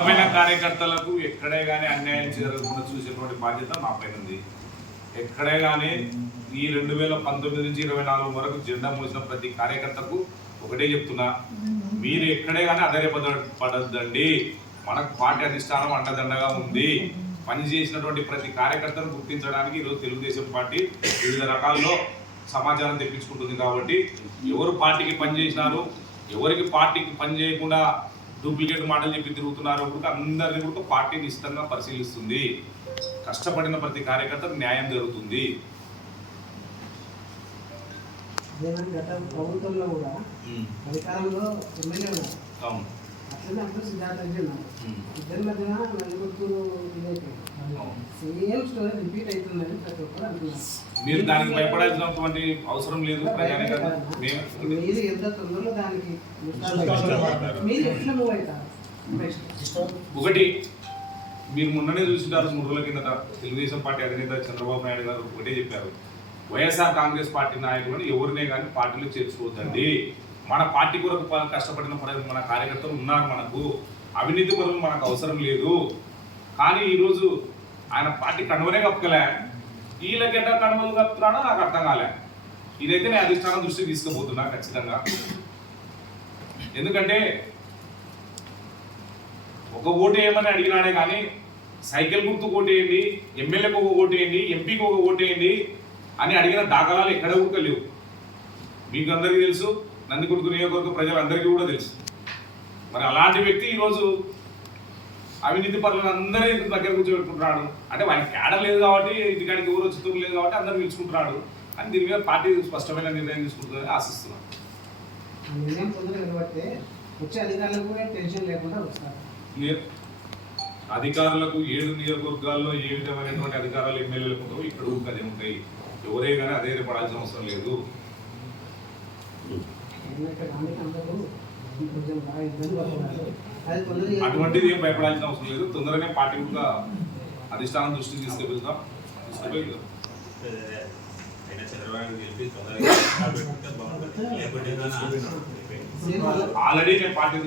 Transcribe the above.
గ్రామీణ కార్యకర్తలకు ఎక్కడే కానీ అన్యాయం జరగకుండా చూసేటువంటి బాధ్యత మా పైన ఉంది. ఎక్కడే కానీ ఈ రెండు వేల పంతొమ్మిది నుంచి ఇరవై నాలుగు వరకు జెండా మోసిన ప్రతి కార్యకర్తకు ఒకటే చెప్తున్నా మీరు ఎక్కడే కానీ అధైర్యపడ పడద్దండి మనకు పార్టీ అధిష్టానం అండదండగా ఉంది. పని చేసినటువంటి ప్రతి కార్యకర్తను గుర్తించడానికి ఈరోజు తెలుగుదేశం పార్టీ వివిధ రకాల్లో సమాచారం తెప్పించుకుంటుంది కాబట్టి ఎవరు పార్టీకి పని చేసినారు ఎవరికి పార్టీకి పని చేయకుండా డూప్లికేట్ మాటలు చెప్పి తిరుగుతున్నారో కూడా అందరినీ కూడా పార్టీ నిశ్చితంగా పరిశీలిస్తుంది. కష్టపడిన ప్రతి కార్యకర్తకు న్యాయం జరుగుతుంది. గత ప్రభుత్వంలో కూడా అధికారంలో ఎమ్మెల్యే ఉన్నారు సిద్ధార్థ ఉమ్. ఇద్దరి మధ్యన నలుగురు. సేమ్ స్టోరీ రిపీట్ అవుతుందని ప్రతి ఒక్కరు అంటున్నారు మీరు దానికి భయపడాల్సినటువంటి అవసరం లేదు మీరు ఎంత తొందరలో దానికి మీరు ఎట్లా మూవ్ అవుతారు? ఒకటి మీరు మొన్ననే చూసింటారు మూడు రోజుల కిందట తెలుగుదేశం పార్టీ అధినేత చంద్రబాబు నాయుడు గారు ఒకటే చెప్పారు. వైఎస్ఆర్ కాంగ్రెస్ పార్టీ నాయకులను ఎవరినే కానీ పార్టీలో చేర్చుకోవద్దండి. మన పార్టీ కొరకు కష్టపడిన మన కార్యకర్తలు ఉన్నారు మనకు. అవినీతి పరులు మనకు అవసరం లేదు. కానీ ఈరోజు ఆయన పార్టీ కనువనే కప్పుకలే. వీళ్ళకెట్టా కనువలు కప్పుతున్నాడో నాకు అర్థం కాలే. ఇదైతే నేను అధిష్టానం దృష్టికి తీసుకుపోతున్నా ఖచ్చితంగా. ఎందుకంటే ఒక ఓటు వేయమని అడిగినాడే కానీ సైకిల్ గుర్తు ఓటేయండి ఎమ్మెల్యేకి ఒక ఓటేయండి ఎంపీకి ఒక ఓటేయండి అని అడిగిన దాఖలాలు ఎక్కడ కూడా లేవు మీకు అందరికీ తెలుసు నందికొడుకు నియోజకవర్గ ప్రజలందరికీ కూడా తెలుసు. మరి అలాంటి వ్యక్తి ఈరోజు అవినీతి పనులను అందరూ దగ్గర కూర్చోబెట్టుకుంటున్నాడు? అంటే వానికి కేడ లేదు కాబట్టి ఇంటికాడికి ఎవరు వచ్చి లేదు కాబట్టి అందరూ పిలుచుకుంటున్నాడు. అని దీని మీద పార్టీ స్పష్టమైన నిర్ణయం తీసుకుంటుందని ఆశిస్తున్నాను. నిర్ణయం తొందరగా నిలబడితే వచ్చే అధికారులకు కూడా టెన్షన్ లేకుండా వస్తారు. అధికారులకు ఏడు నియోజకవర్గాల్లో ఏ విధమైనటువంటి అధికారాలు ఎమ్మెల్యేలకు ఉంటావు ఇక్కడ కూడా అదే ఉంటాయి. ఎవరే కానీ అదే పడాల్సిన అవసరం లేదు. అటువంటిది ఏం భయపడాల్సిన అవసరం లేదు. తొందరగా పార్టీ కూడా అధిష్టానం దృష్టికి తీసుకెళ్తాం. తీసుకెళ్ళి ఆల్రెడీ నేను పార్టీ